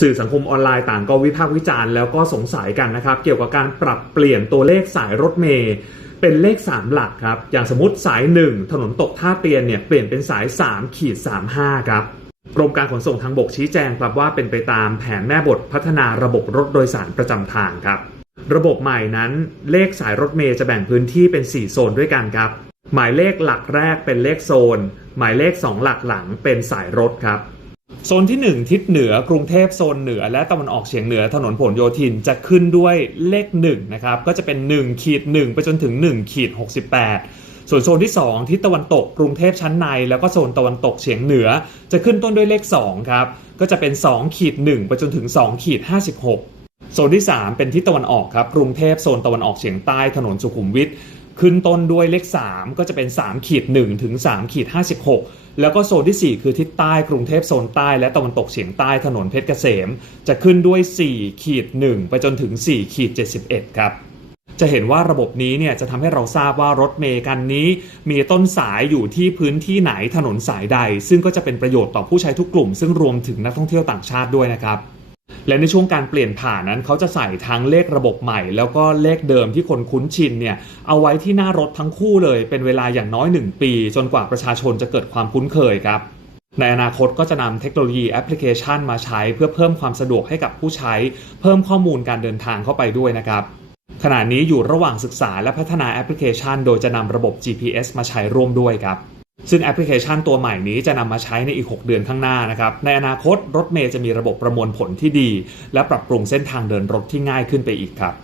สื่อสังคมออนไลน์ต่างก็วิพากษ์วิจารณ์แล้วก็สงสัยกันนะครับ เกี่ยวกับการปรับเปลี่ยนตัวเลขสายรถเมย์เป็นเลข 3 หลักครับ อย่างสมมติสาย 1 ถนนตกท่าเตียนเนี่ยเปลี่ยนเป็นสาย3ขีด35ครับกรมการขนส่งทางบกชี้แจงครับว่าเป็นไปตามแผนแม่บทพัฒนาระบบรถโดยสารประจำทางครับ ระบบใหม่นั้นเลขสายรถเมย์จะแบ่งพื้นที่เป็น 4 โซนด้วยกันครับ หมายเลขหลักแรกเป็นเลขโซน หมายเลข 2 หลักหลังเป็นสายรถครับ โซนที่ 1 ทิศเหนือกรุงเทพโซนเหนือ และตะวันออกเฉียงเหนือถนนผลโยธินจะขึ้นด้วยเลข1นะครับก็จะเป็น1ขีด1ไปจนถึง1ขีด68 ส่วนโซนที่ 2 ทิศตะวันตกกรุงเทพชั้นใน แล้วก็โซนตะวันตกเฉียงเหนือ จะขึ้นต้นด้วยเลข2ครับก็จะเป็น2ขีด1ไปจนถึง2ขีด56 โซนที่ 3 เป็นทิศตะวันออกครับกรุงเทพโซนตะวันออกเฉียงใต้ถนนสุขุมวิทขึ้นต้นด้วยเลข 3 ก็จะเป็น3ขีด1ถึง3ขีด56 แล้วก็โซนที่ 4 คือทิศใต้กรุงเทพโซนใต้และตะวันตกเฉียงใต้ถนนเพชรเกษม จะขึ้นด้วย4ขีด1ไปจนถึง4ขีด71 ครับจะเห็นว่าระบบนี้เนี่ยจะทำให้เราทราบว่ารถเมย์กันนี้ มีต้นสายอยู่ที่พื้นที่ไหนถนนสายใด ซึ่งก็จะเป็นประโยชน์ต่อผู้ใช้ทุกกลุ่ม ซึ่งรวมถึงนักท่องเที่ยวต่างชาติด้วยนะครับ และในช่วงการเปลี่ยนผ่านนั้นเขาจะใส่ทั้งเลขระบบใหม่ แล้วก็เลขเดิมที่คนคุ้นชินเนี่ยเอาไว้ที่หน้ารถทั้งคู่เลย เป็นเวลาอย่างน้อย 1 ปี จนกว่าประชาชนจะเกิดความคุ้นเคยครับ ในอนาคตก็จะนำเทคโนโลยีแอปพลิเคชันมาใช้เพื่อเพิ่มความสะดวกให้กับผู้ใช้ เพิ่มข้อมูลการเดินทางเข้าไปด้วยนะครับขณะนี้อยู่ระหว่างศึกษาและพัฒนาแอปพลิเคชัน โดยจะนำระบบ GPS มาใช้ร่วมด้วยครับ ซึ่งแอปพลิเคชันตัวใหม่นี้จะนำมาใช้ในอีก 6 เดือนข้างหน้านะครับ ในอนาคตรถเมย์จะมีระบบประมวลผลที่ดี และปรับปรุงเส้นทางเดินรถที่ง่ายขึ้นไปอีกครับ